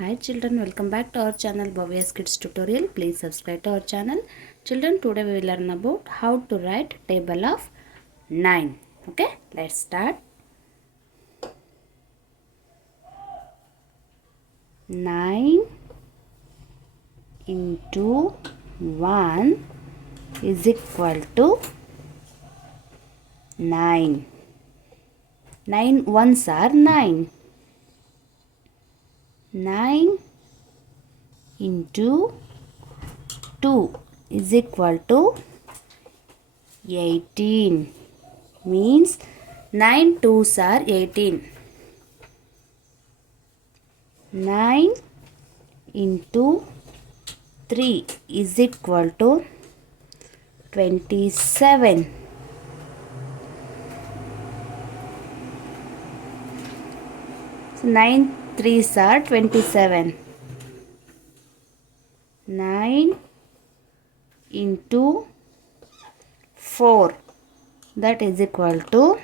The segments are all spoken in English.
Hi children, welcome back to our channel Bhavya's Kids Tutorial. Please subscribe to our channel. Children, today we will learn about how to write table of 9. Okay, let's start. 9 into 1 is equal to 9. 9 ones are 9. 9 into 2 is equal to 18. Means 9 twos are 18. 9 into 3 is equal to 27. So 9 threes are 27. 9 into 4, that is equal to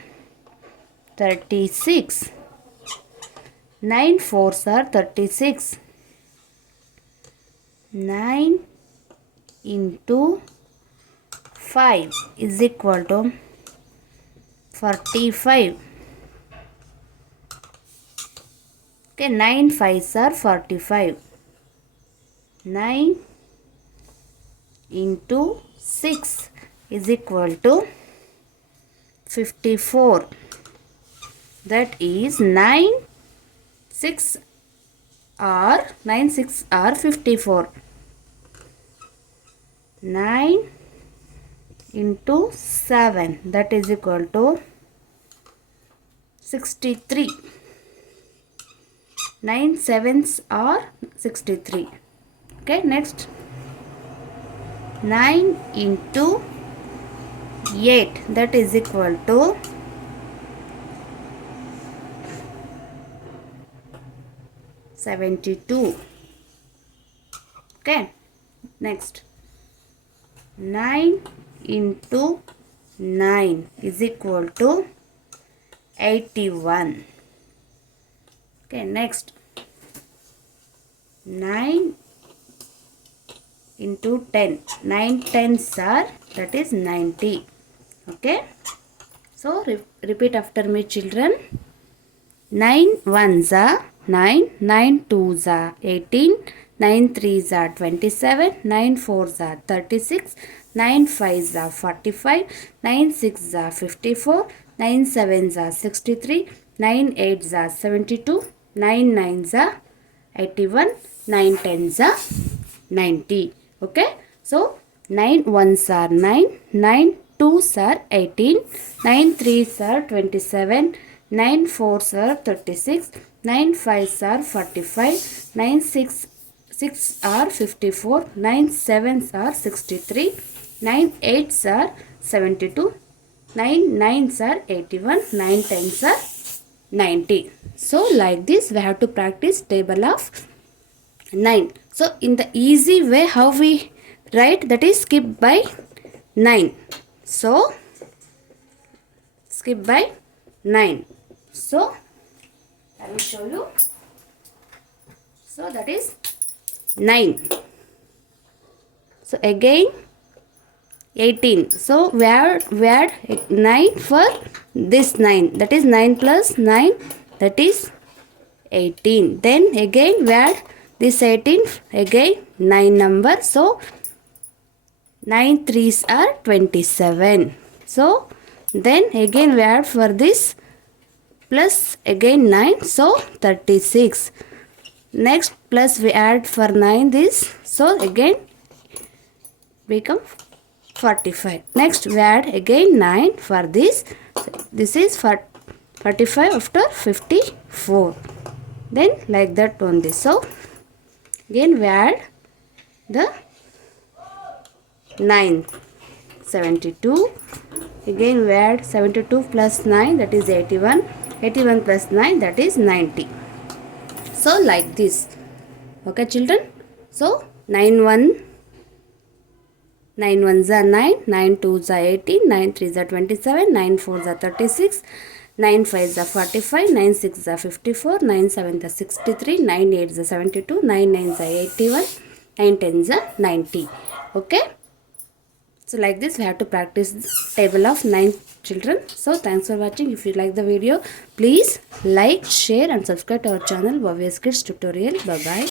36. 9 fours are 36. 9 into 5 is equal to 45. Okay, 9 fives are 45. 9 into 6 is equal to 54. That is 9 6 are 54. 9 into 7, that is equal to 63. 9 sevens are 63. Okay, next 9 into 8, that is equal to 72. Okay, next 9 into 9 is equal to 81. Okay, next 9 into 10. 9 tens are, that is 90. Okay, so repeat after me children. 9 ones are 9, 9 twos are 18, 9 threes are 27, 9 fours are 36, 9 fives are 45, 9 sixes are 54, 9 sevens are 63, 9 eights are 72, 9 nines are 81, 9 tens are 90. Okay, so 9 ones are 9, 9 twos are 18, 9 threes are 27, 9 fours are 36, 9 fives are 45, 9 six are 54, 9 sevens are 63, 9 eights are 72, 9 nines are 81, 9 tens are 90. So like this we have to practice table of 9. So in the easy way how we write, that is skip by 9. So skip by 9. So I will show you. So that is 9. So again 18. So we add 9 for this 9. That is 9 plus 9. That is 18. Then again we add this 18. Again 9 number. So 9 threes are 27. So then again we add for this plus again 9. So 36. Next plus we add for 9 this. So again become 45. Next we add again 9 for this. So this is for 45 after 54. Then like that only. So again we add the 9. 72. Again we add 72 plus 9, that is 81. 81 plus 9, that is 90. So like this. Okay children. So 9 ones are 9, 9 twos are 18, 9 threes are 27, 9 fours are 36, 9 5 is 45, 9 6 is 54, 9 7 is 63, 9 8 is 72, 9 9 is 81, 9 10 is 90. Okay. So like this we have to practice the table of 9 children. So thanks for watching. If you like the video, please like, share and subscribe to our channel Bhavya's Kids Tutorial. Bye bye.